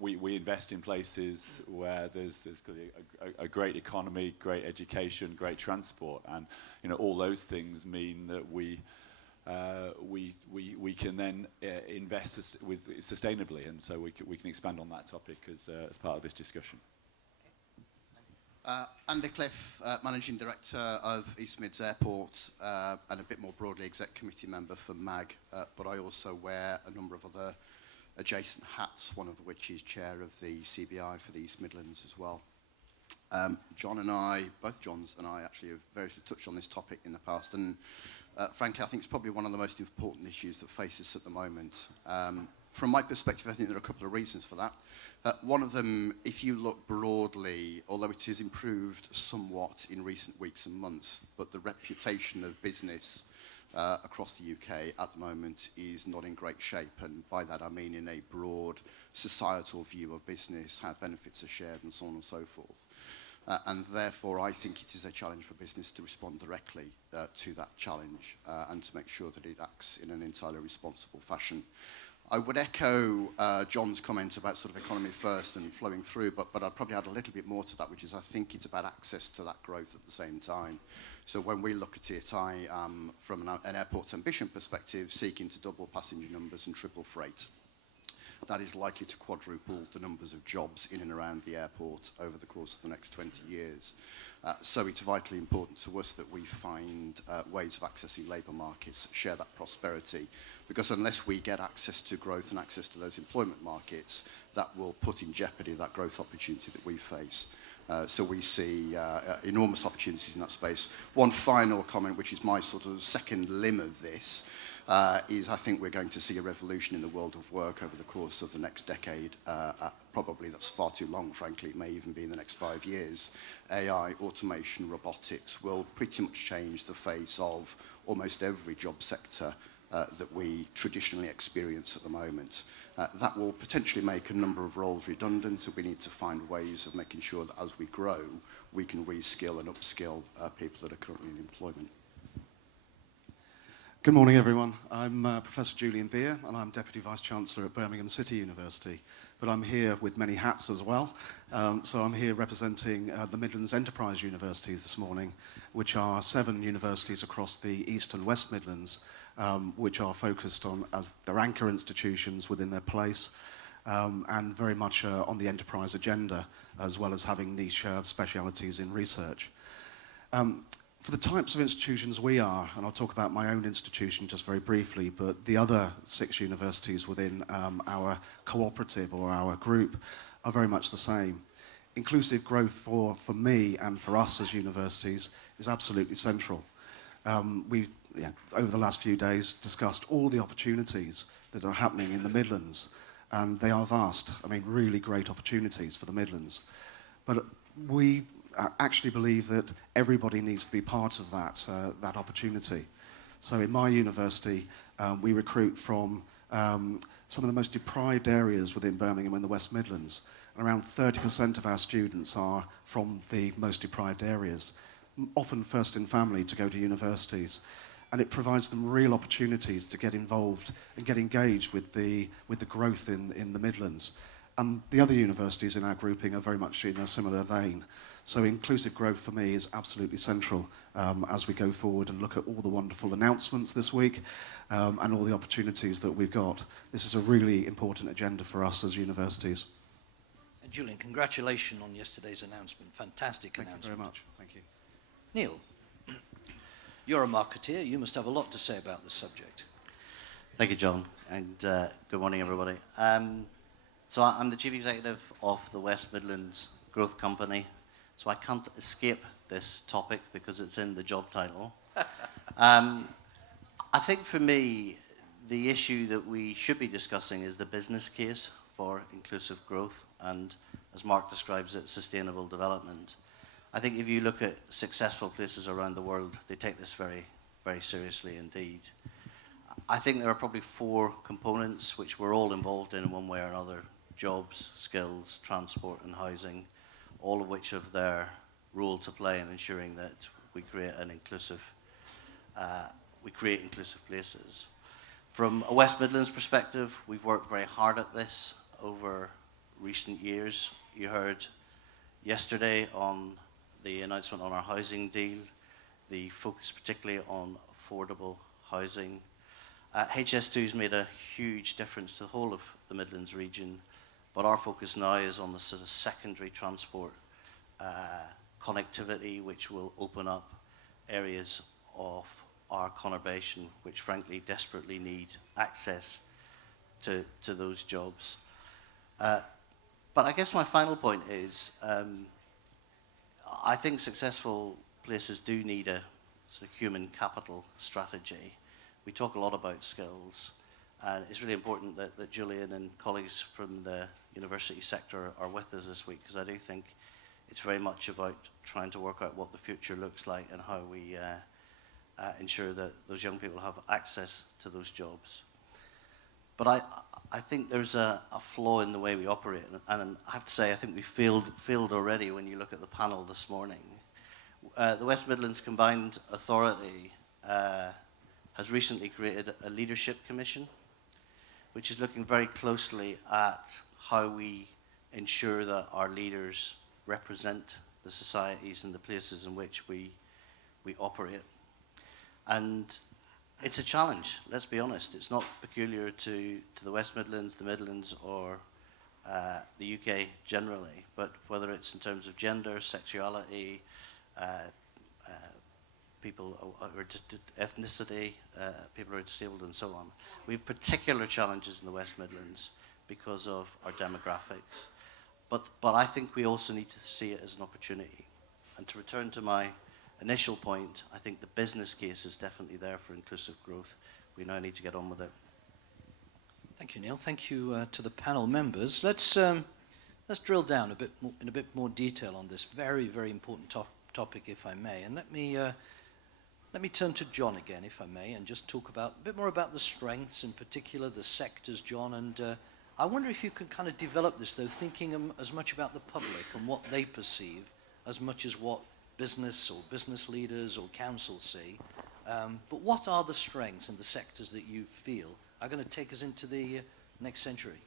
We invest in places where there's a great economy, great education, great transport, and all those things mean that we can then invest sustainably, and so we can expand on that topic as part of this discussion. Andy Cliff, Managing Director of East Mids Airport, and a bit more broadly Exec Committee Member for MAG, but I also wear a number of other adjacent hats, one of which is Chair of the CBI for the East Midlands as well. John and I, both Johns and I actually have variously touched on this topic in the past, and frankly I think it's probably one of the most important issues that faces us at the moment. From my perspective, I think there are a couple of reasons for that. One of them, if you look broadly, although it has improved somewhat in recent weeks and months, but the reputation of business across the UK at the moment is not in great shape, and by that I mean in a broad societal view of business, how benefits are shared and so on and so forth. And therefore I think it is a challenge for business to respond directly to that challenge and to make sure that it acts in an entirely responsible fashion. I would echo John's comment about sort of economy first and flowing through, but I'd probably add a little bit more to that, which is I think it's about access to that growth at the same time. So when we look at it, I am, from an airport ambition perspective, seeking to double passenger numbers and triple freight. That is likely to quadruple the numbers of jobs in and around the airport over the course of the next 20 years. So it's vitally important to us that we find ways of accessing labour markets, share that prosperity, because unless we get access to growth and access to those employment markets, that will put in jeopardy that growth opportunity that we face. So we see enormous opportunities in that space. One final comment, which is my sort of second limb of this, is I think we're going to see a revolution in the world of work over the course of the next decade. Probably that's far too long, frankly. It may even be in the next 5 years. AI, automation, robotics will pretty much change the face of almost every job sector that we traditionally experience at the moment. That will potentially make a number of roles redundant, so we need to find ways of making sure that as we grow, we can reskill and upskill people that are currently in employment. Good morning, everyone. I'm Professor Julian Beer, and I'm Deputy Vice-Chancellor at Birmingham City University. But I'm here with many hats as well. So I'm here representing the Midlands Enterprise Universities this morning, which are 7 universities across the East and West Midlands, which are focused on, as their anchor institutions within their place, and very much on the enterprise agenda, as well as having niche specialities in research. For the types of institutions we are, and I'll talk about my own institution just very briefly, but the other 6 universities within our cooperative or our group are very much the same. Inclusive growth for me and for us as universities is absolutely central. We've, over the last few days, discussed all the opportunities that are happening in the Midlands, and they are vast. I mean, really great opportunities for the Midlands. But we actually believe that everybody needs to be part of that opportunity. So in my university, we recruit from some of the most deprived areas within Birmingham and the West Midlands. And around 30% of our students are from the most deprived areas, often first in family to go to universities. And it provides them real opportunities to get involved and get engaged with the growth in the Midlands. And the other universities in our grouping are very much in a similar vein. So inclusive growth for me is absolutely central as we go forward and look at all the wonderful announcements this week and all the opportunities that we've got. This is a really important agenda for us as universities. And Julian, congratulations on yesterday's announcement. Fantastic announcement. Thank you very much. Thank you. Neil, you're a marketeer. You must have a lot to say about this subject. Thank you, John, and good morning, everybody. So I'm the Chief Executive of the West Midlands Growth Company. So I can't escape this topic because it's in the job title. I think for me, the issue that we should be discussing is the business case for inclusive growth and, as Mark describes it, sustainable development. I think if you look at successful places around the world, they take this very, very seriously indeed. I think there are probably 4 components which we're all involved in one way or another: jobs, skills, transport and housing, all of which have their role to play in ensuring that we create inclusive places. From a West Midlands perspective, we've worked very hard at this over recent years. You heard yesterday on the announcement on our housing deal, the focus particularly on affordable housing. HS2 has made a huge difference to the whole of the Midlands region, but our focus now is on the sort of secondary transport connectivity, which will open up areas of our conurbation, which frankly desperately need access to those jobs. But I guess my final point is, I think successful places do need a sort of human capital strategy. We talk a lot about skills, and it's really important that Julian and colleagues from the university sector are with us this week, because I do think it's very much about trying to work out what the future looks like and how we ensure that those young people have access to those jobs. But I think there's a flaw in the way we operate, and I have to say I think we failed already when you look at the panel this morning. The West Midlands Combined Authority has recently created a leadership commission, which is looking very closely at how we ensure that our leaders represent the societies and the places in which we operate. And it's a challenge, let's be honest. It's not peculiar to the West Midlands, the Midlands, or the UK generally, but whether it's in terms of gender, sexuality, people or ethnicity, people who are disabled, and so on. We have particular challenges in the West Midlands because of our demographics. But I think we also need to see it as an opportunity. And to return to my initial point, I think the business case is definitely there for inclusive growth. We now need to get on with it. Thank you, Neil. Thank you to the panel members. Let's drill down in a bit more detail on this very, very important topic, if I may. And let me turn to John again, if I may, and just talk a bit more about the strengths, in particular the sectors, John. And I wonder if you could kind of develop this, though, thinking as much about the public and what they perceive as much as what business or business leaders or councils see. But what are the strengths and the sectors that you feel are going to take us into the next century?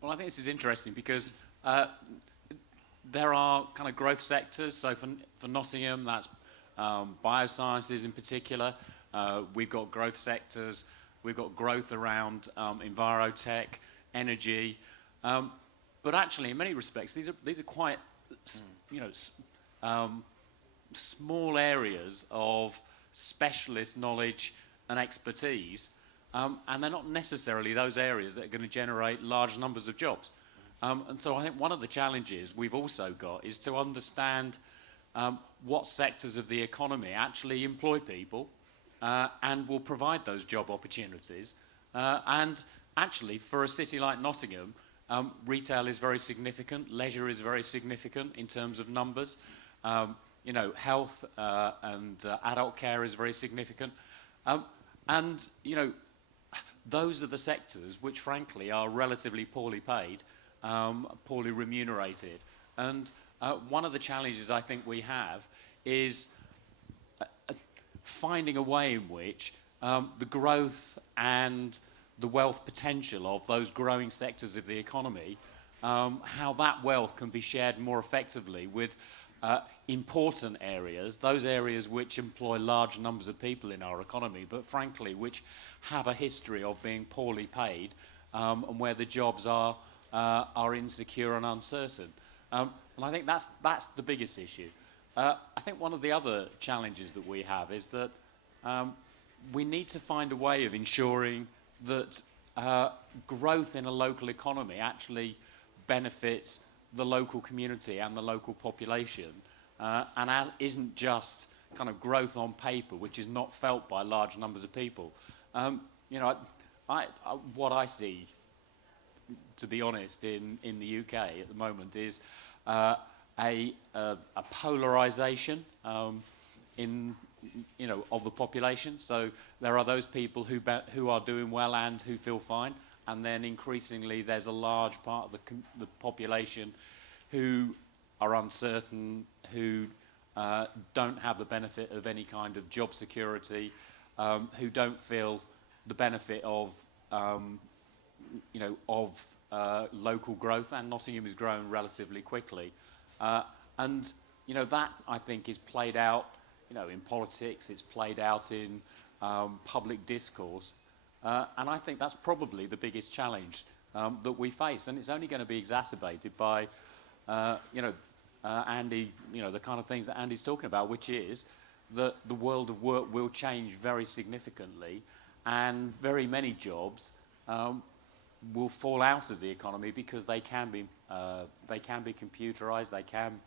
Well, I think this is interesting because there are kind of growth sectors. So for Nottingham, that's biosciences in particular. We've got growth sectors. We've got growth around envirotech, energy. But actually, in many respects, these are quite small areas of specialist knowledge and expertise, and they're not necessarily those areas that are going to generate large numbers of jobs. And so I think one of the challenges we've also got is to understand what sectors of the economy actually employ people and will provide those job opportunities. And actually, for a city like Nottingham, retail is very significant, leisure is very significant in terms of numbers. Health and adult care is very significant. And those are the sectors which, frankly, are relatively poorly paid, poorly remunerated. And one of the challenges I think we have is finding a way in which the growth and the wealth potential of those growing sectors of the economy, how that wealth can be shared more effectively with important areas, those areas which employ large numbers of people in our economy, but frankly which have a history of being poorly paid and where the jobs are insecure and uncertain. And I think that's the biggest issue. I think one of the other challenges that we have is that we need to find a way of ensuring that growth in a local economy actually benefits the local community and the local population, and isn't just kind of growth on paper, which is not felt by large numbers of people. What I see, to be honest, in the UK at the moment is a polarisation of the population. So there are those people who are doing well and who feel fine, and then increasingly there's a large part of the population who are uncertain, who don't have the benefit of any kind of job security, who don't feel the benefit of of local growth, and Nottingham is growing relatively quickly. And that, I think, is played out, in politics, it's played out in public discourse. And I think that's probably the biggest challenge that we face. And it's only going to be exacerbated by, Andy, the kind of things that Andy's talking about, which is that the world of work will change very significantly, and very many jobs will fall out of the economy because they can be computerized. They can,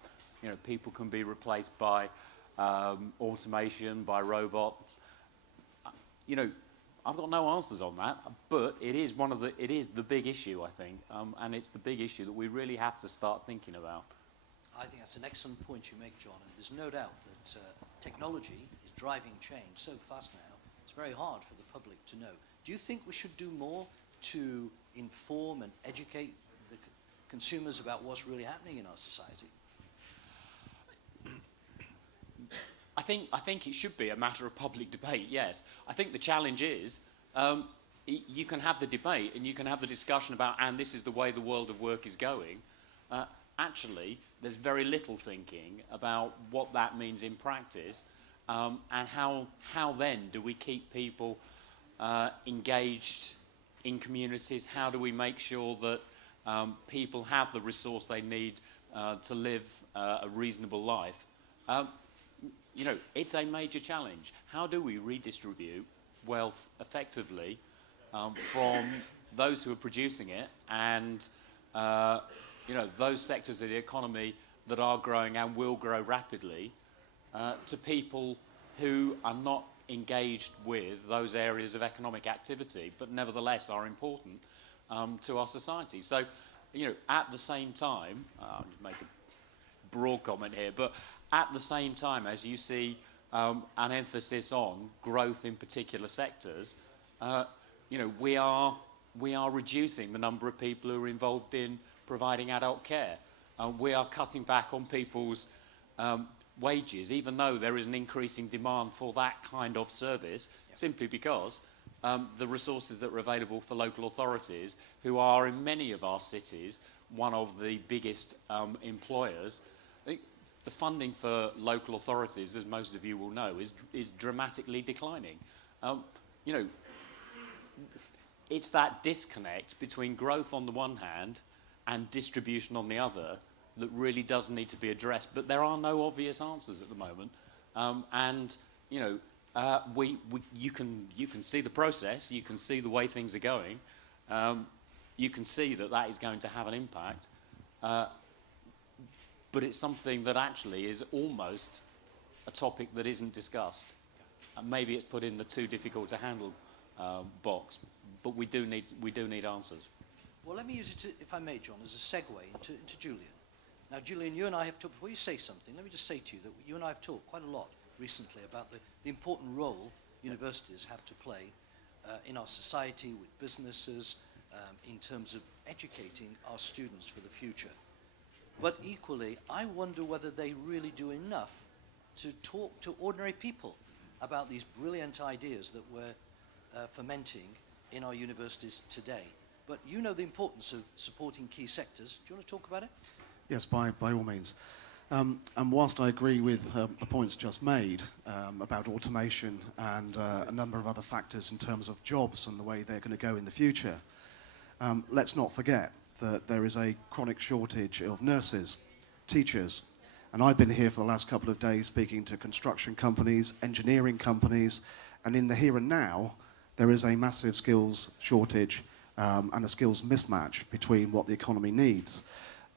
people can be replaced by automation, by robots. I've got no answers on that, but it is the big issue, I think, and it's the big issue that we really have to start thinking about. I think that's an excellent point you make, John, and there's no doubt that technology is driving change so fast now, it's very hard for the public to know. Do you think we should do more to inform and educate the consumers about what's really happening in our society? I think it should be a matter of public debate, yes. I think the challenge is you can have the debate and you can have the discussion about, and this is the way the world of work is going. Actually, there's very little thinking about what that means in practice, and how then do we keep people engaged in communities? How do we make sure that people have the resource they need to live a reasonable life? It's a major challenge. How do we redistribute wealth effectively from those who are producing it and those sectors of the economy that are growing and will grow rapidly to people who are not engaged with those areas of economic activity, but nevertheless are important to our society. So, at the same time, I'll just make a broad comment here, but at the same time as you see an emphasis on growth in particular sectors, we are reducing the number of people who are involved in providing adult care. We are cutting back on people's wages, even though there is an increasing demand for that kind of service, simply because the resources that are available for local authorities, who are in many of our cities one of the biggest employers. The funding for local authorities, as most of you will know, is dramatically declining. It's that disconnect between growth on the one hand and distribution on the other that really does need to be addressed. But there are no obvious answers at the moment. You can see the process, you can see the way things are going, you can see that is going to have an impact. But it's something that actually is almost a topic that isn't discussed. And maybe it's put in the too difficult to handle box, but we do need answers. Well, let me use it, if I may, John, as a segue into Julian. Now, Julian, you and I have talked, before you say something, let me just say to you that you and I have talked quite a lot recently about the important role universities have to play in our society, with businesses, in terms of educating our students for the future. But equally, I wonder whether they really do enough to talk to ordinary people about these brilliant ideas that we're fermenting in our universities today. But you know the importance of supporting key sectors. Do you want to talk about it? Yes, by all means. And whilst I agree with the points just made about automation and a number of other factors in terms of jobs and the way they're going to go in the future, let's not forget that there is a chronic shortage of nurses, teachers, and I've been here for the last couple of days speaking to construction companies, engineering companies, and in the here and now, there is a massive skills shortage and a skills mismatch between what the economy needs.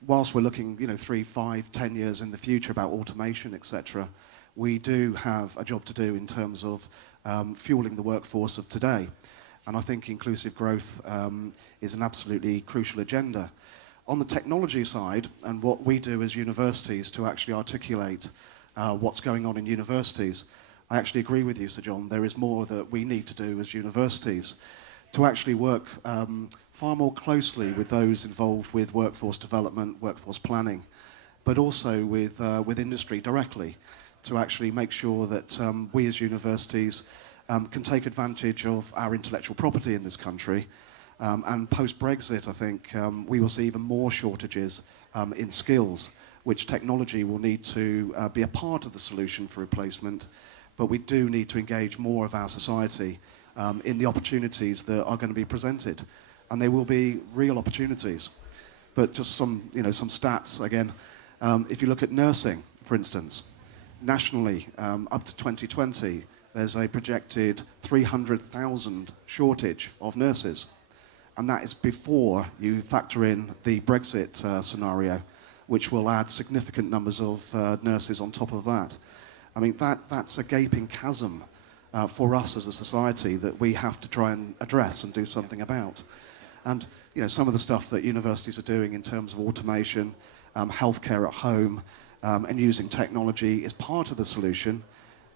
Whilst we're looking, 3, 5, 10 years in the future about automation, etc., we do have a job to do in terms of fueling the workforce of today. And I think inclusive growth is an absolutely crucial agenda. On the technology side, and what we do as universities to actually articulate what's going on in universities, I actually agree with you, Sir John. There is more that we need to do as universities to actually work far more closely with those involved with workforce development, workforce planning, but also with industry directly to actually make sure that we as universities can take advantage of our intellectual property in this country And post-Brexit, I think, we will see even more shortages in skills, which technology will need to be a part of the solution for replacement. But we do need to engage more of our society in the opportunities that are going to be presented. And they will be real opportunities. But just some stats again. If you look at nursing, for instance, nationally, up to 2020, there's a projected 300,000 shortage of nurses. And that is before you factor in the Brexit scenario, which will add significant numbers of nurses on top of that. I mean, that's a gaping chasm for us as a society that we have to try and address and do something about. And some of the stuff that universities are doing in terms of automation, healthcare at home, and using technology is part of the solution,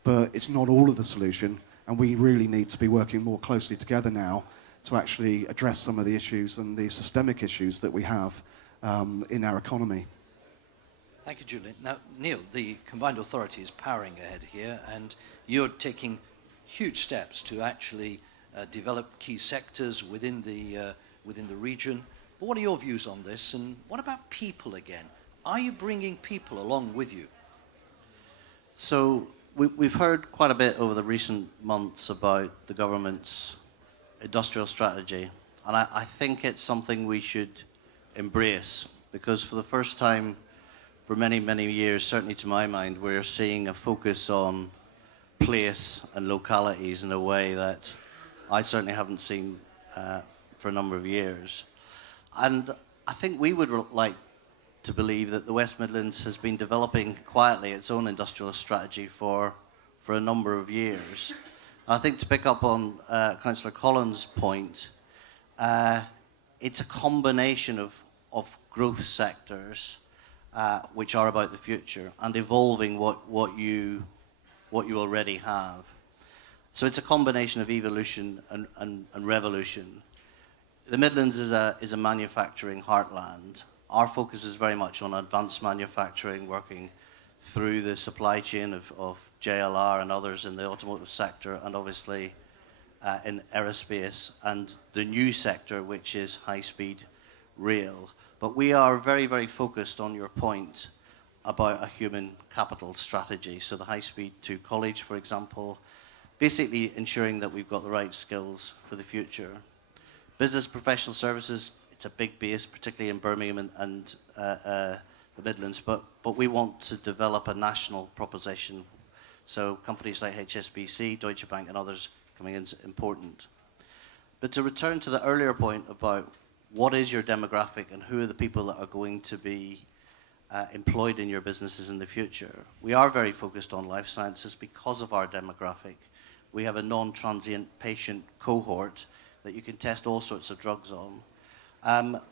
but it's not all of the solution, and we really need to be working more closely together now to actually address some of the issues and the systemic issues that we have in our economy. Thank you, Julian. Now, Neil, the Combined Authority is powering ahead here, and you're taking huge steps to actually develop key sectors within the region. But what are your views on this, and what about people again? Are you bringing people along with you? So we've heard quite a bit over the recent months about the government's industrial strategy, and I think it's something we should embrace, because for the first time for many, many years, certainly to my mind, we're seeing a focus on place and localities in a way that I certainly haven't seen for a number of years. And I think we would like to believe that the West Midlands has been developing quietly its own industrial strategy for a number of years. And I think to pick up on Councillor Collins' point, it's a combination of growth sectors which are about the future and evolving what you already have. So it's a combination of evolution and revolution. The Midlands is a manufacturing heartland. Our focus is very much on advanced manufacturing, working through the supply chain of JLR and others in the automotive sector, and obviously in aerospace, and the new sector, which is high-speed rail. But we are very, very focused on your point about a human capital strategy. So the high-speed to college, for example, basically ensuring that we've got the right skills for the future. Business professional services, it's a big base, particularly in Birmingham and the Midlands, but we want to develop a national proposition. So companies like HSBC, Deutsche Bank and others coming in is important. But to return to the earlier point about what is your demographic and who are the people that are going to be employed in your businesses in the future, we are very focused on life sciences because of our demographic. We have a non-transient patient cohort that you can test all sorts of drugs on.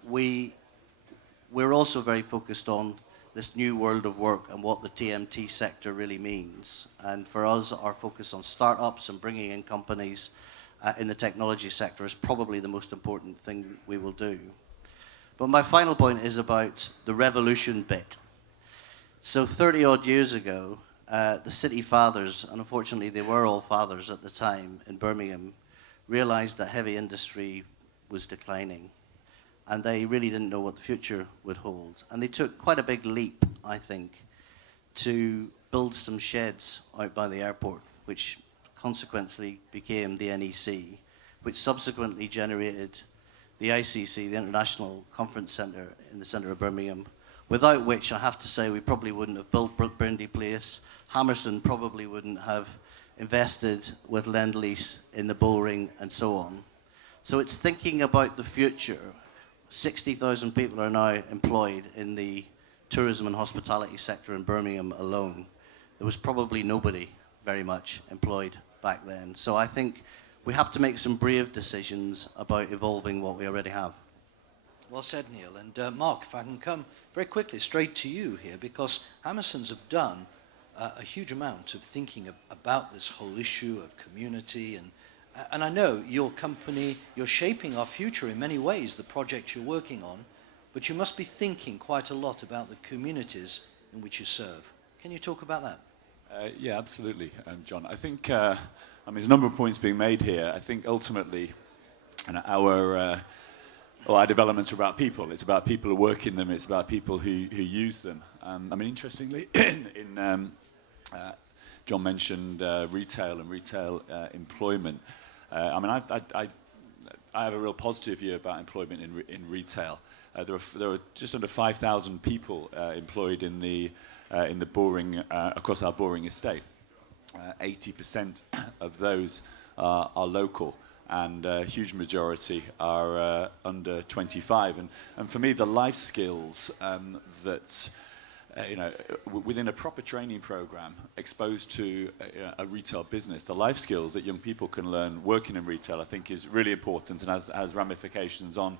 We're also very focused on this new world of work and what the TMT sector really means. And for us, our focus on startups and bringing in companies in the technology sector is probably the most important thing we will do. But my final point is about the revolution bit. So 30 odd years ago, the city fathers, and unfortunately they were all fathers at the time in Birmingham, realized that heavy industry was declining. And they really didn't know what the future would hold. And they took quite a big leap, I think, to build some sheds out by the airport, which consequently became the NEC, which subsequently generated the ICC, the International Conference Centre in the centre of Birmingham, without which I have to say we probably wouldn't have built Brindley Place. Hammerson probably wouldn't have invested with Lend-Lease in the Bullring and so on. So it's thinking about the future. 60,000 people are now employed in the tourism and hospitality sector in Birmingham alone. There was probably nobody very much employed back then. So I think we have to make some brave decisions about evolving what we already have. Well said, Neil. And Mark, if I can come very quickly straight to you here, because Hammersons have done a huge amount of thinking about this whole issue of community, and I know your company, you're shaping our future in many ways, the projects you're working on, but you must be thinking quite a lot about the communities in which you serve. Can you talk about that? Yeah, absolutely, John. I think, there's a number of points being made here. I think ultimately, our well, our developments are about people. It's about people who work in them. It's about people who use them. I mean, interestingly, John mentioned retail and retail employment. I mean, I have a real positive view about employment in retail. There are just under 5,000 people employed in the boring across our boring estate. 80% of those are local, and a huge majority are under 25. And for me, the life skills that within a proper training program exposed to a retail business, the life skills that young people can learn working in retail, I think is really important and has ramifications on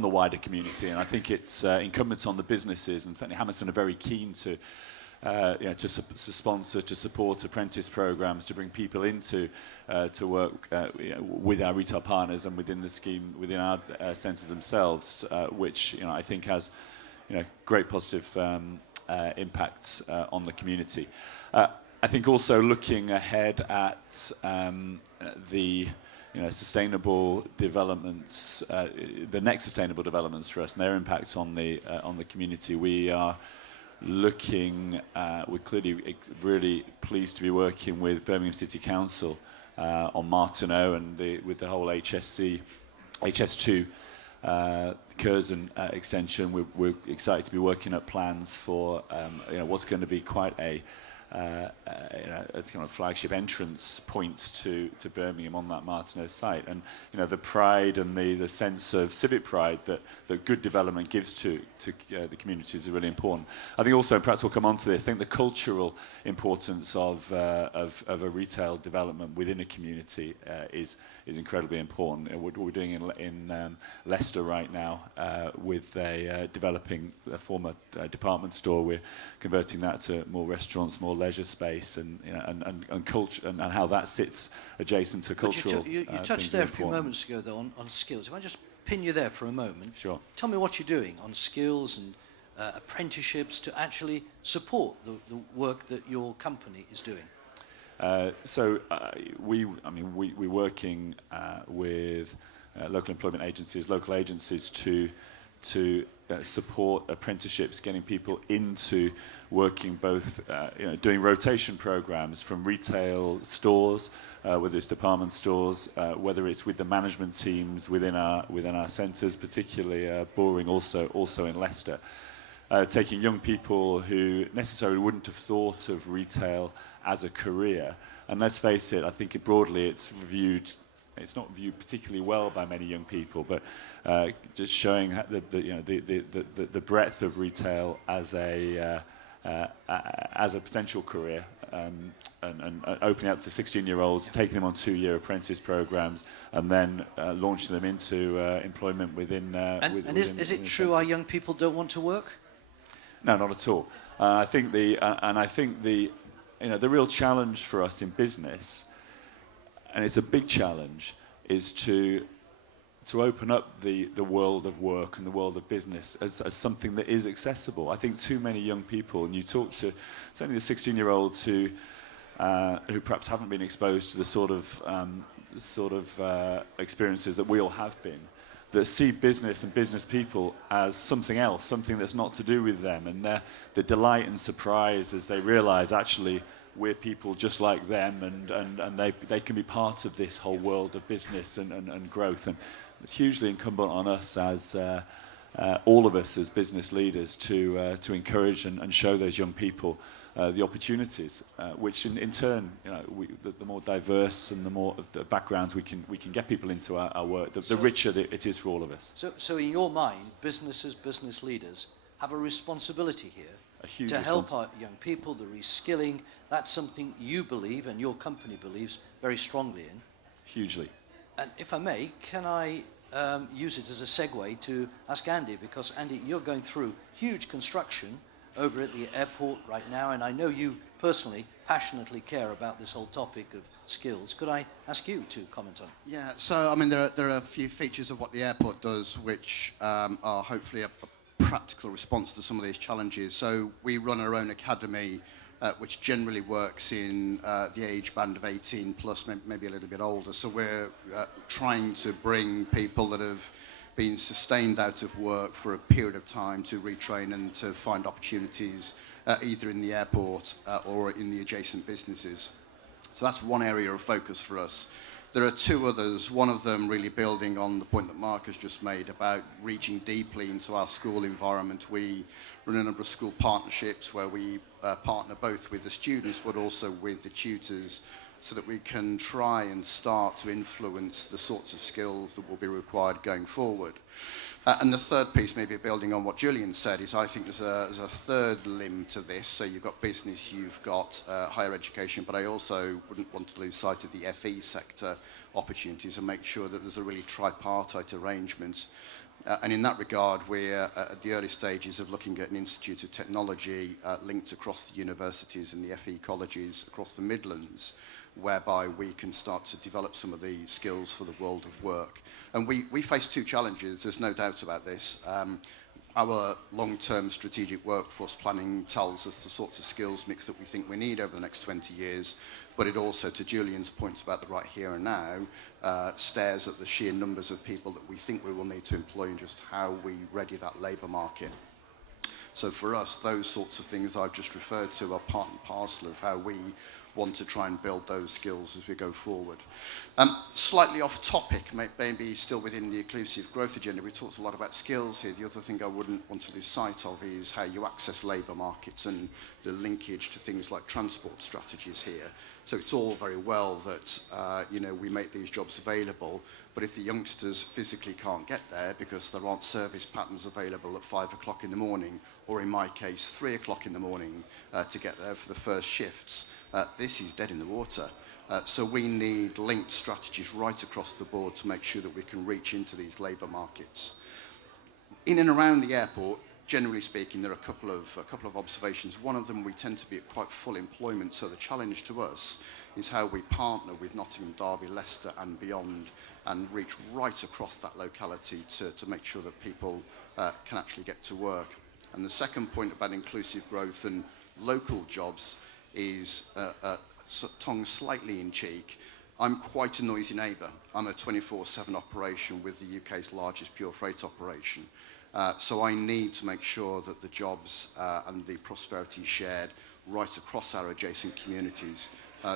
the wider community. And I think it's incumbent on the businesses, and certainly Hamilton are very keen to sponsor, to support apprentice programs, to bring people into to work with our retail partners and within the scheme, within our centres themselves, which I think has great positive impacts on the community. I think also looking ahead at the sustainable developments, the next sustainable developments for us and their impact on the community, we are looking. We're clearly really pleased to be working with Birmingham City Council on Martineau and with the whole HS2 Curzon extension. We're excited to be working up plans for what's going to be quite a kind of flagship entrance point to Birmingham on that Martineau site, and the pride and the sense of civic pride that good development gives to the communities is really important. I think also, perhaps we'll come on to this, I think the cultural importance of a retail development within a community is incredibly important. What we're doing in Leicester right now with developing a former department store, we're converting that to more restaurants, more leisure space, and culture, and how that sits adjacent to cultural. You touched there a few moments ago, though, on skills. If I just pin you there for a moment, sure. Tell me what you're doing on skills and apprenticeships to actually support the work that your company is doing. We're working with local employment agencies, local agencies to support apprenticeships, getting people into working both, doing rotation programs from retail stores, whether it's department stores, whether it's with the management teams within our centres, particularly Boring, also in Leicester, taking young people who necessarily wouldn't have thought of retail as a career. And let's face it, I think broadly it's not viewed particularly well by many young people, but just showing the breadth of retail as a potential career, and opening up to 16-year-olds, taking them on 2-year apprentice programs, and then launching them into employment within. Is it true our young people don't want to work? No, not at all. I think the real challenge for us in business, and it's a big challenge, is to open up the world of work and the world of business as something that is accessible. I think too many young people, and you talk to certainly the 16-year-olds who perhaps haven't been exposed to the sort of experiences that we all have been, that see business and business people as something else, something that's not to do with them, and the delight and surprise as they realise actually we're people just like them, and they can be part of this whole world of business and growth. And it's hugely incumbent on us as all of us as business leaders to encourage and show those young people the opportunities, which in turn, the more diverse and the more of the backgrounds we can get people into our work, the richer it is for all of us. So in your mind, businesses, business leaders have a responsibility here to help our young people, the reskilling. That's something you believe and your company believes very strongly in. Hugely. And if I may, can I use it as a segue to ask Andy, because Andy, you're going through huge construction over at the airport right now, and I know you personally passionately care about this whole topic of skills. Could I ask you to comment on it? Yeah, so I mean there are a few features of what the airport does which are hopefully a practical response to some of these challenges. So we run our own academy, which generally works in the age band of 18 plus, maybe a little bit older. So we're trying to bring people that have being sustained out of work for a period of time to retrain and to find opportunities either in the airport or in the adjacent businesses. So that's one area of focus for us. There are two others, one of them really building on the point that Mark has just made about reaching deeply into our school environment. We run a number of school partnerships where we partner both with the students but also with the tutors so that we can try and start to influence the sorts of skills that will be required going forward. And the third piece, maybe building on what Julian said, is I think there's a third limb to this. So you've got business, you've got higher education, but I also wouldn't want to lose sight of the FE sector opportunities and make sure that there's a really tripartite arrangement. And in that regard, we're at the early stages of looking at an Institute of Technology linked across the universities and the FE colleges across the Midlands, whereby we can start to develop some of the skills for the world of work. And we face two challenges, there's no doubt about this. Our long-term strategic workforce planning tells us the sorts of skills mix that we think we need over the next 20 years, but it also, to Julian's points about the right here and now, stares at the sheer numbers of people that we think we will need to employ and just how we ready that labour market. So for us, those sorts of things I've just referred to are part and parcel of how we want to try and build those skills as we go forward. Slightly off topic, maybe still within the inclusive growth agenda, we talked a lot about skills here. The other thing I wouldn't want to lose sight of is how you access labour markets and the linkage to things like transport strategies here. So it's all very well that we make these jobs available, but if the youngsters physically can't get there because there aren't service patterns available at 5 o'clock in the morning, or in my case 3 o'clock in the morning to get there for the first shifts, this is dead in the water. So we need linked strategies right across the board to make sure that we can reach into these labour markets. In and around the airport, generally speaking, there are a couple of observations. One of them, we tend to be at quite full employment, so the challenge to us is how we partner with Nottingham, Derby, Leicester and beyond and reach right across that locality to make sure that people can actually get to work. And the second point about inclusive growth and local jobs is tongue slightly in cheek. I'm quite a noisy neighbour. I'm a 24/7 operation with the UK's largest pure freight operation. So I need to make sure that the jobs and the prosperity is shared right across our adjacent communities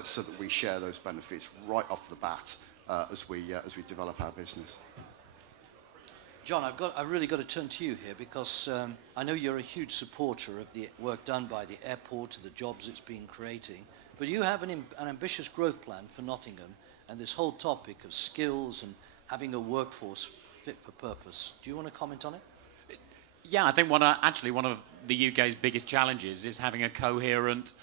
so that we share those benefits right off the bat as we develop our business. John, I've really got to turn to you here because I know you're a huge supporter of the work done by the airport and the jobs it's been creating, but you have an ambitious growth plan for Nottingham and this whole topic of skills and having a workforce fit for purpose. Do you want to comment on it? Yeah, I think one of the UK's biggest challenges is having a coherent,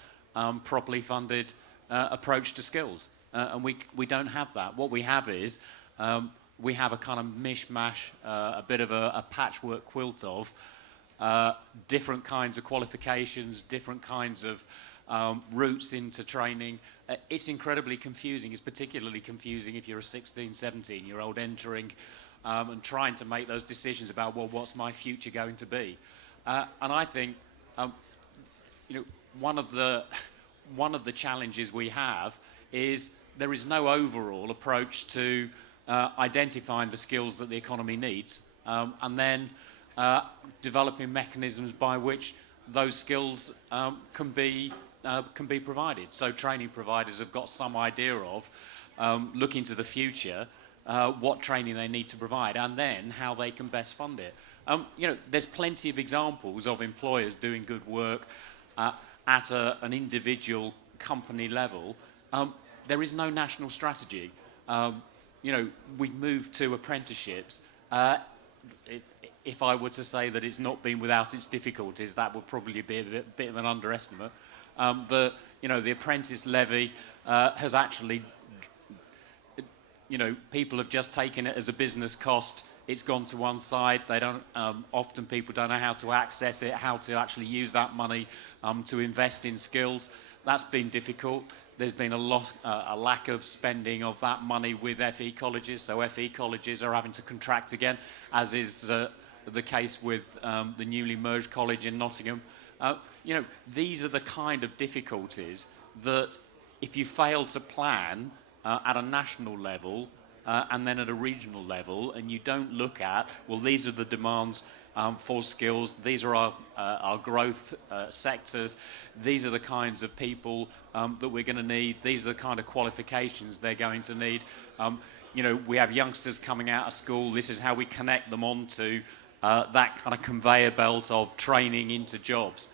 properly funded approach to skills. And we don't have that. What we have is we have a kind of mishmash, a bit of a patchwork quilt of different kinds of qualifications, different kinds of routes into training. It's incredibly confusing. It's particularly confusing if you're a 16, 17-year-old entering and trying to make those decisions about, well, what's my future going to be? And I think, one of the challenges we have is there is no overall approach to identifying the skills that the economy needs, and then developing mechanisms by which those skills can be provided. So training providers have got some idea of looking to the future, what training they need to provide, and then how they can best fund it. There's plenty of examples of employers doing good work at an individual company level. There is no national strategy. We've moved to apprenticeships. If I were to say that it's not been without its difficulties, that would probably be a bit of an underestimate. The apprentice levy has actually, people have just taken it as a business cost. It's gone to one side. They don't. Often people don't know how to access it, how to actually use that money to invest in skills. That's been difficult. There's been a lack of spending of that money with FE colleges, so FE colleges are having to contract again, as is the case with the newly merged college in Nottingham. These are the kind of difficulties that, if you fail to plan at a national level, and then at a regional level, and you don't look at, well, these are the demands for skills, these are our growth sectors, these are the kinds of people that we're going to need, these are the kind of qualifications they're going to need. You know, we have youngsters coming out of school, this is how we connect them onto that kind of conveyor belt of training into jobs.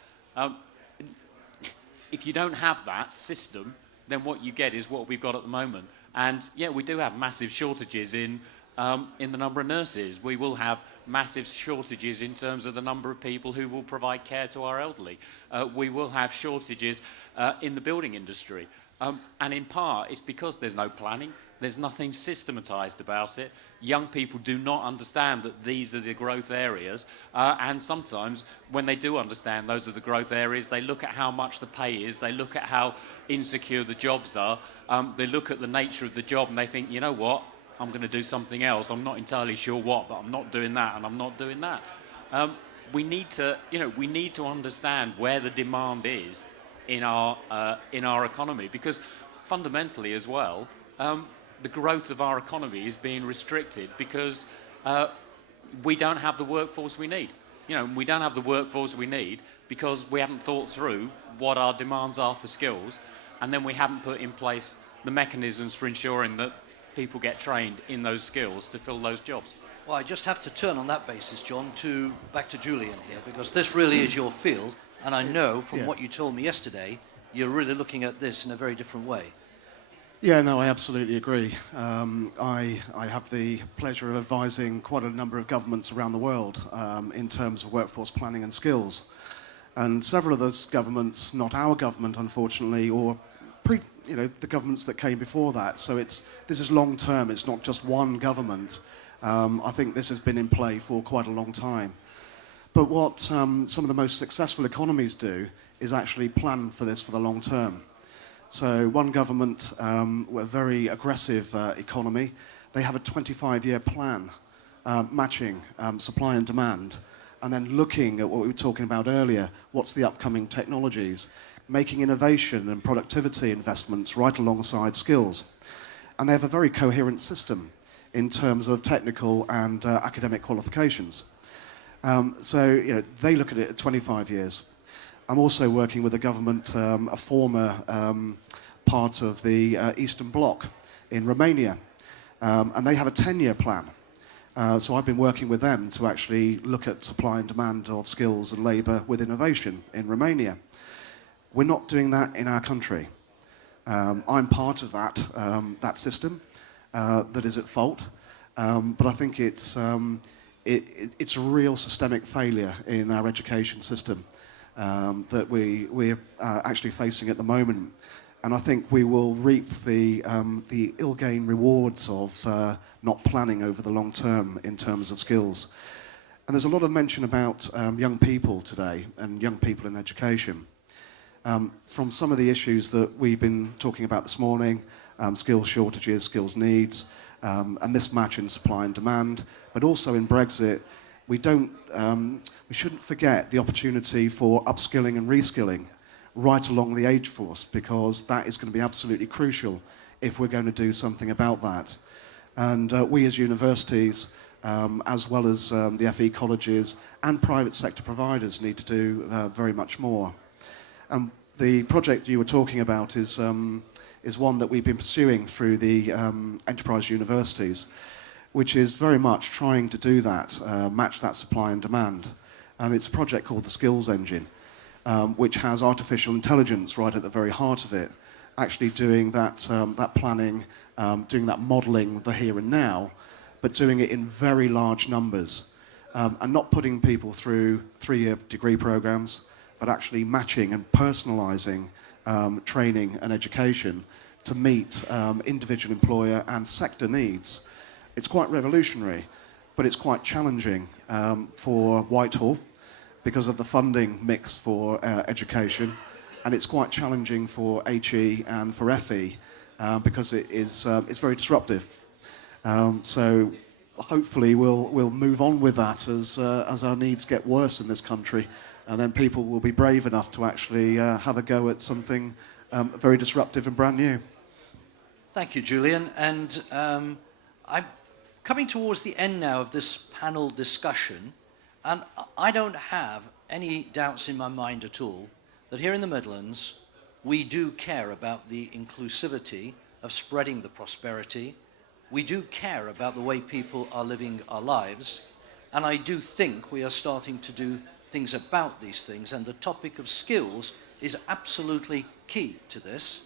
If you don't have that system, then what you get is what we've got at the moment. And yeah, we do have massive shortages in the number of nurses. We will have massive shortages in terms of the number of people who will provide care to our elderly. We will have shortages in the building industry. And in part, it's because there's no planning. There's nothing systematised about it. Young people do not understand that these are the growth areas. And sometimes, when they do understand those are the growth areas, they look at how much the pay is, they look at how insecure the jobs are, they look at the nature of the job and they think, you know what, I'm going to do something else. I'm not entirely sure what, but I'm not doing that and I'm not doing that. We need to understand where the demand is in our economy, because fundamentally as well, the growth of our economy is being restricted because we don't have the workforce we need. You know, we don't have the workforce we need because we haven't thought through what our demands are for skills, and then we haven't put in place the mechanisms for ensuring that people get trained in those skills to fill those jobs. Well, I just have to turn on that basis, John, back to Julian here, because this really is your field, and I know from what you told me yesterday, you're really looking at this in a very different way. Yeah, no, I absolutely agree. I have the pleasure of advising quite a number of governments around the world in terms of workforce planning and skills. And several of those governments, not our government, unfortunately, or the governments that came before that. So this is long term. It's not just one government. I think this has been in play for quite a long time. But what some of the most successful economies do is actually plan for this for the long term. So one government, a very aggressive economy, they have a 25-year plan matching supply and demand, and then looking at what we were talking about earlier, what's the upcoming technologies, making innovation and productivity investments right alongside skills. And they have a very coherent system in terms of technical and academic qualifications. So they look at it at 25 years. I'm also working with a government, a former part of the Eastern Bloc in Romania, and they have a 10-year plan. So I've been working with them to actually look at supply and demand of skills and labour with innovation in Romania. We're not doing that in our country. I'm part of that system that is at fault, but I think it's a real systemic failure in our education system that we're actually facing at the moment. And I think we will reap the ill-gain rewards of not planning over the long term in terms of skills. And there's a lot of mention about young people today and young people in education. From some of the issues that we've been talking about this morning, skills shortages, skills needs, a mismatch in supply and demand, but also in Brexit, we shouldn't forget the opportunity for upskilling and reskilling right along the age force, because that is going to be absolutely crucial if we're going to do something about that. And we as universities, as well as the FE colleges and private sector providers, need to do very much more. The project you were talking about is one that we've been pursuing through the enterprise universities, which is very much trying to do that, match that supply and demand. And it's a project called the Skills Engine, which has artificial intelligence right at the very heart of it, actually doing that planning, doing that modelling, the here and now, but doing it in very large numbers, and not putting people through 3-year degree programs, but actually matching and personalising training and education to meet individual employer and sector needs. It's quite revolutionary, but it's quite challenging for Whitehall because of the funding mix for education, and it's quite challenging for HE and for FE because it's very disruptive. So hopefully we'll move on with that as our needs get worse in this country, and then people will be brave enough to actually have a go at something very disruptive and brand new. Thank you, Julian. And I'm coming towards the end now of this panel discussion, and I don't have any doubts in my mind at all that here in the Midlands, we do care about the inclusivity of spreading the prosperity. We do care about the way people are living our lives, and I do think we are starting to do things about these things, and the topic of skills is absolutely key to this.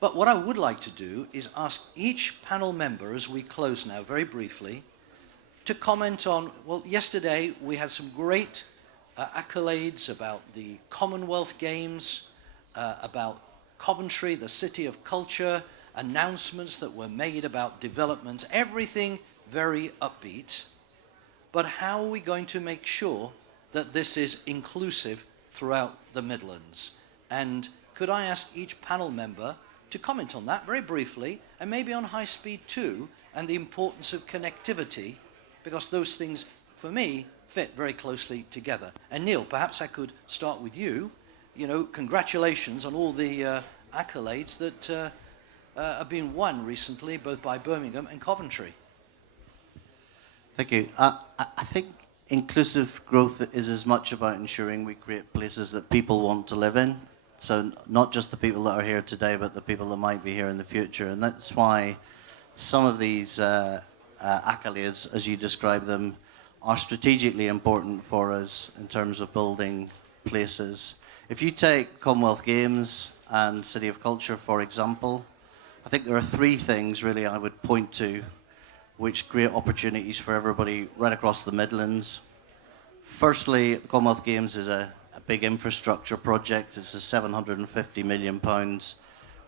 But what I would like to do is ask each panel member, as we close now very briefly, to comment on, well, yesterday we had some great accolades about the Commonwealth Games, about Coventry, the city of culture, announcements that were made about developments, everything very upbeat. But how are we going to make sure that this is inclusive throughout the Midlands? And could I ask each panel member to comment on that very briefly, and maybe on high speed too, and the importance of connectivity, because those things, for me, fit very closely together. And Neil, perhaps I could start with you. You know, congratulations on all the accolades that have been won recently, both by Birmingham and Coventry. Thank you. I think inclusive growth is as much about ensuring we create places that people want to live in. So not just the people that are here today, but the people that might be here in the future. And that's why some of these accolades, as you describe them, are strategically important for us in terms of building places. If you take Commonwealth Games and City of Culture, for example, I think there are three things really I would point to which create opportunities for everybody right across the Midlands. Firstly, the Commonwealth Games is a big infrastructure project. It's a £750 million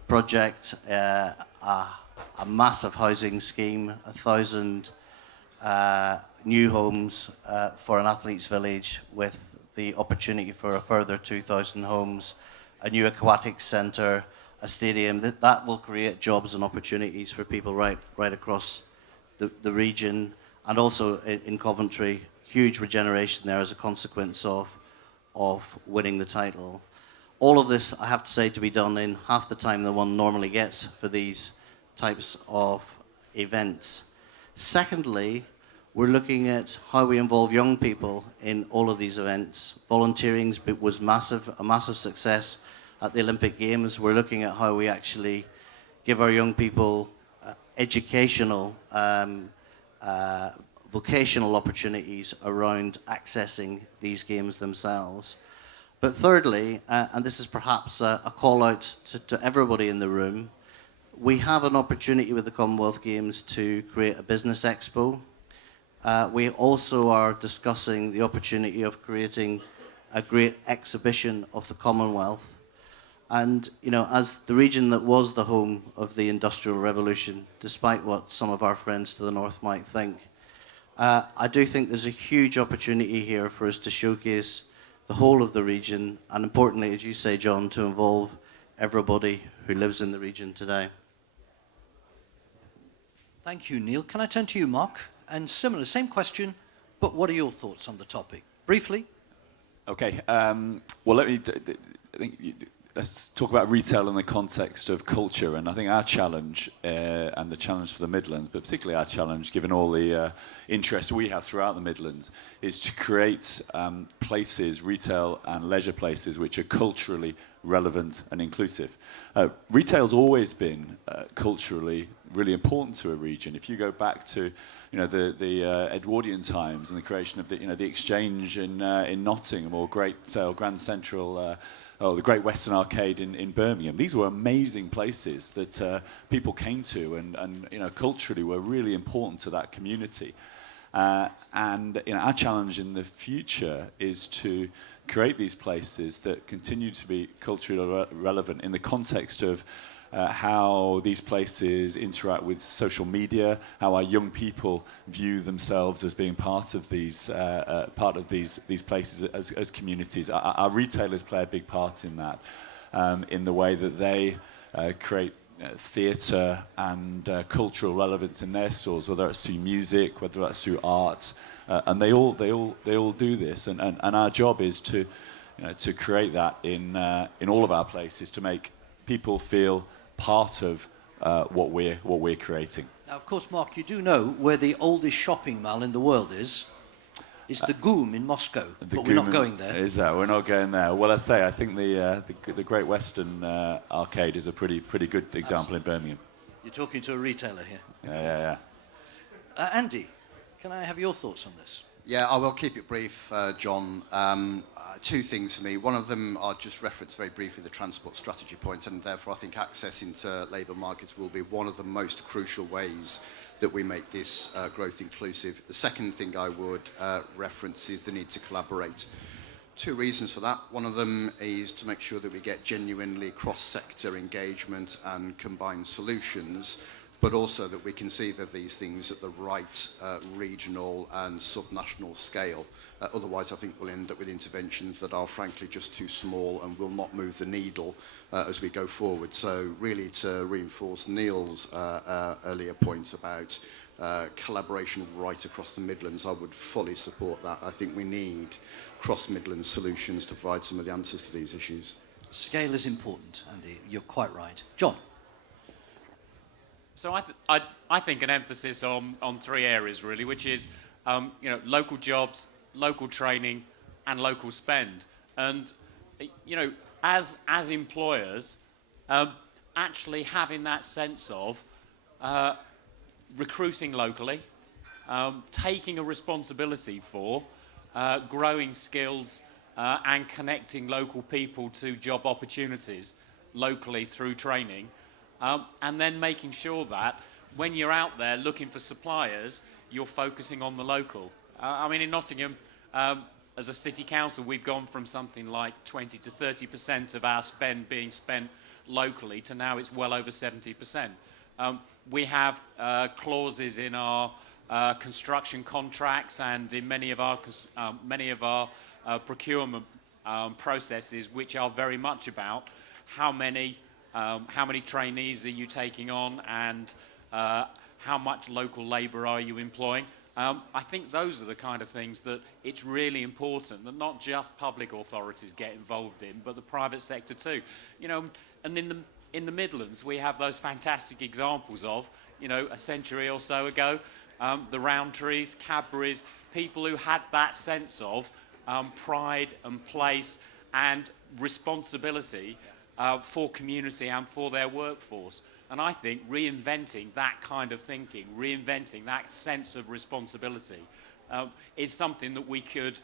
project, a massive housing scheme, 1,000 new homes for an athletes' village with the opportunity for a further 2,000 homes, a new aquatics centre, a stadium. That will create jobs and opportunities for people right across the region, and also in Coventry, huge regeneration there as a consequence of winning the title. All of this, I have to say, to be done in half the time that one normally gets for these types of events. Secondly, we're looking at how we involve young people in all of these events. Volunteering was a massive success at the Olympic Games. We're looking at how we actually give our young people educational, vocational opportunities around accessing these games themselves. But thirdly, and this is perhaps a call out to everybody in the room, we have an opportunity with the Commonwealth Games to create a business expo. We also are discussing the opportunity of creating a great exhibition of the Commonwealth. And, you know, as the region that was the home of the Industrial Revolution, despite what some of our friends to the north might think, I do think there's a huge opportunity here for us to showcase the whole of the region, and importantly, as you say, John, to involve everybody who lives in the region today. Thank you, Neil. Can I turn to you, Mark? And similar, same question, but what are your thoughts on the topic? Briefly. Okay. Well, let's talk about retail in the context of culture. And I think our challenge, and the challenge for the Midlands, but particularly our challenge, given all the interest we have throughout the Midlands, is to create places, retail and leisure places, which are culturally relevant and inclusive. Retail's always been culturally really important to a region. If you go back to the Edwardian times and the creation of the exchange in Nottingham, or Grand Central, the Great Western Arcade in Birmingham, these were amazing places that people came to, and culturally were really important to that community. And our challenge in the future is to create these places that continue to be culturally relevant in the context of how these places interact with social media, how our young people view themselves as being part of these places as communities. Our retailers play a big part in that, in the way that they create theatre and cultural relevance in their stores, whether it's through music, whether that's through art, and they all do this. And our job is to create that in all of our places, to make people feel part of what we're creating. Now, of course, Mark, you do know where the oldest shopping mall in the world is. It's the GUM in Moscow, but we're not going there. Is that? We're not going there. Well, I say, I think the Great Western Arcade is a pretty good example in Birmingham. You're talking to a retailer here. Yeah. Andy, can I have your thoughts on this? Yeah, I will keep it brief, John. Two things for me. One of them I'll just reference very briefly the transport strategy point, and therefore I think access into labour markets will be one of the most crucial ways that we make this growth inclusive. The second thing I would reference is the need to collaborate. Two reasons for that. One of them is to make sure that we get genuinely cross-sector engagement and combined solutions, but also that we conceive of these things at the right regional and subnational scale. Otherwise, I think we'll end up with interventions that are frankly just too small and will not move the needle as we go forward. So really to reinforce Neil's earlier point about collaboration right across the Midlands, I would fully support that. I think we need cross-Midlands solutions to provide some of the answers to these issues. Scale is important, Andy. You're quite right. John? So I think an emphasis on three areas really, which is local jobs, local training, and local spend. And as employers, actually having that sense of recruiting locally, taking a responsibility for growing skills and connecting local people to job opportunities locally through training. And then making sure that when you're out there looking for suppliers, you're focusing on the local. I mean, in Nottingham, as a city council, we've gone from something like 20 to 30% of our spend being spent locally to now it's well over 70%. We have clauses in our construction contracts and in many of our procurement processes which are very much about how many trainees are you taking on and how much local labour are you employing. I think those are the kind of things that it's really important that not just public authorities get involved in, but the private sector too. And in the Midlands, we have those fantastic examples of, a century or so ago, the Rowntrees, Cadburys, people who had that sense of pride and place and responsibility for community and for their workforce. And I think reinventing that kind of thinking, reinventing that sense of responsibility is something that we could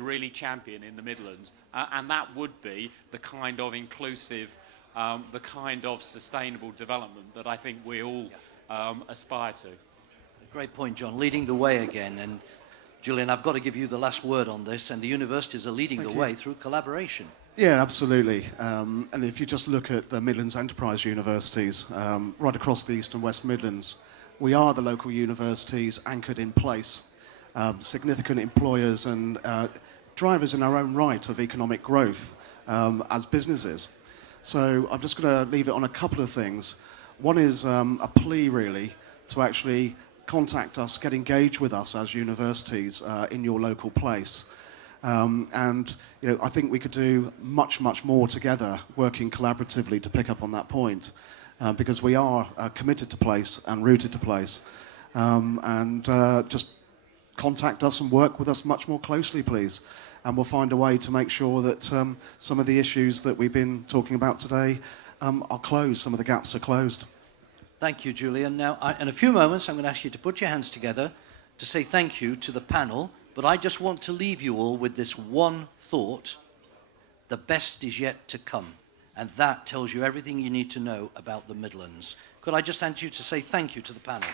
really champion in the Midlands. And that would be the kind of inclusive, the kind of sustainable development that I think we all aspire to. Great point, John. Leading the way again. And Julian, I've got to give you the last word on this. And the universities are leading the way through collaboration. Yeah, absolutely. And if you just look at the Midlands Enterprise universities, right across the East and West Midlands, we are the local universities anchored in place, significant employers and drivers in our own right of economic growth as businesses. So I'm just going to leave it on a couple of things. One is a plea, really, to actually contact us, get engaged with us as universities in your local place. And I think we could do much, much more together, working collaboratively to pick up on that point, because we are committed to place and rooted to place. And just contact us and work with us much more closely, please. And we'll find a way to make sure that some of the issues that we've been talking about today are closed, some of the gaps are closed. Thank you, Julian. Now, in a few moments, I'm going to ask you to put your hands together to say thank you to the panel. But I just want to leave you all with this one thought: the best is yet to come. And that tells you everything you need to know about the Midlands. Could I just ask you to say thank you to the panel?